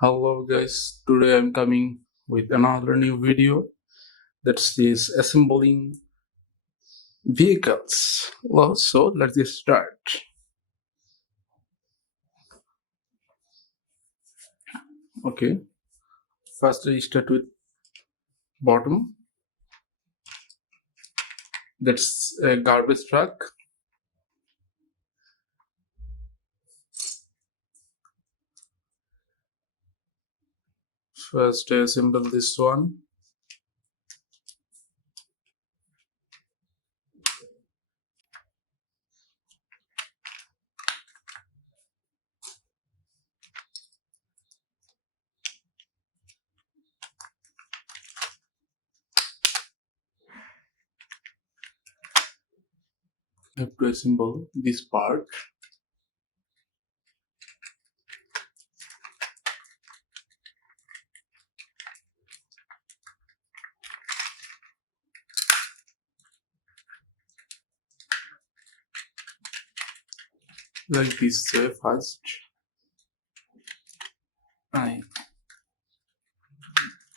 Hello guys, today I'm coming with another new video that's this assembling vehicles. Well, so let's get start. Okay, first I start with bottom. That's a garbage truck. First I assemble this one. I have to assemble this part. Like this first. I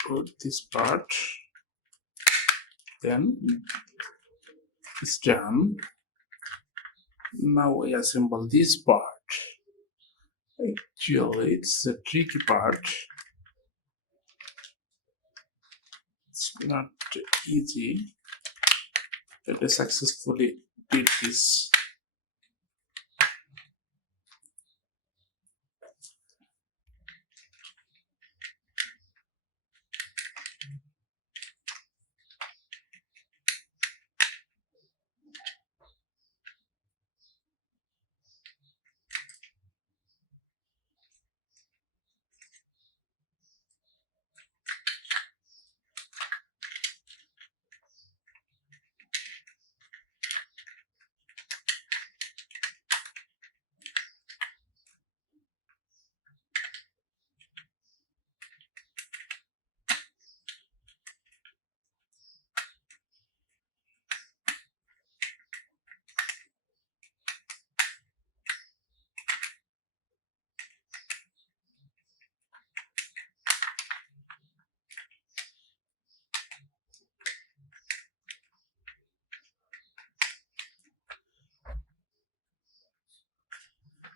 put this part. Then it's done. Now I assemble this part. Actually, it's a tricky part. It's not easy, but I successfully did this.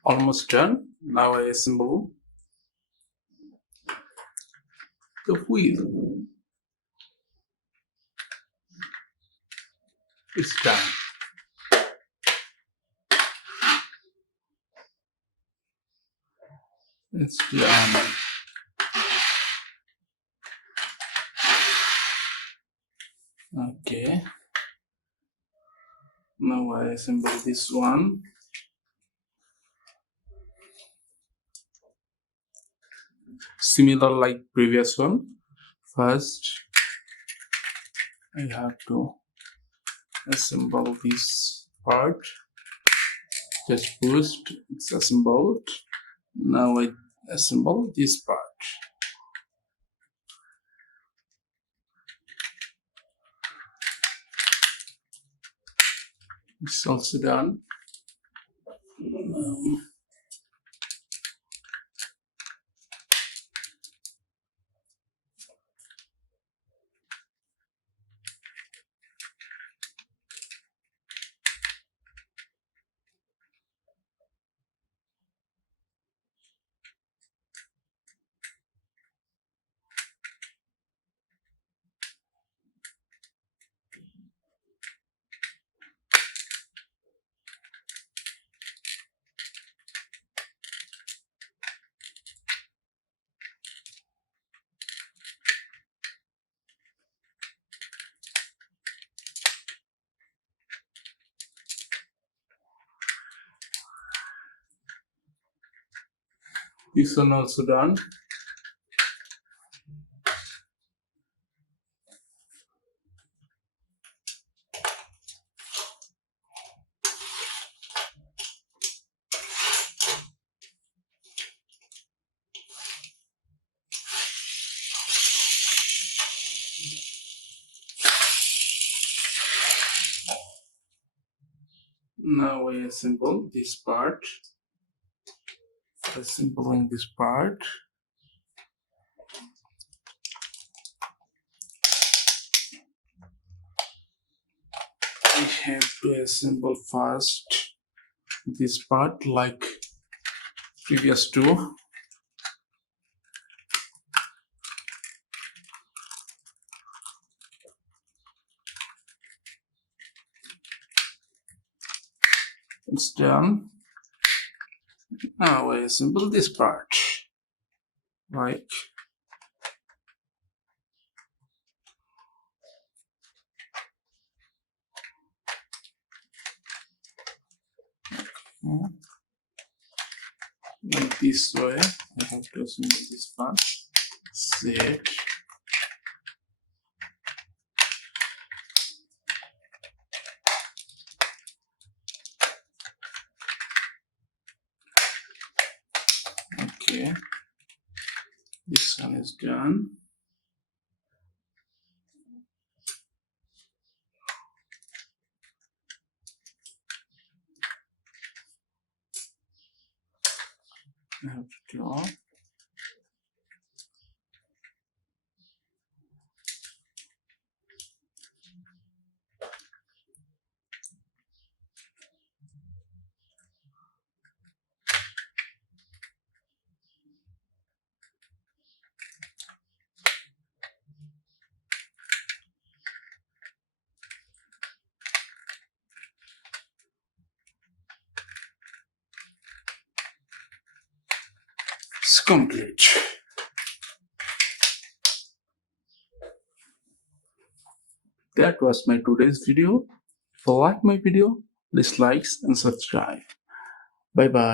Almost done. Now I assemble the wheel. It's done. It's done. Okay. Now I assemble this one. Similar like previous one. First, I have to assemble this part. Just pushed, it's assembled. Now I assemble this part. It's also done. This one also done. Now I assemble this part. Assembling this part. have to assemble first this part like previous two. It's done. Now I assemble this part like this way. I have to assemble this part. Set. Okay, this one is done. I have to draw. It's complete. That was my today's video. If you like my video, please like and subscribe. Bye bye.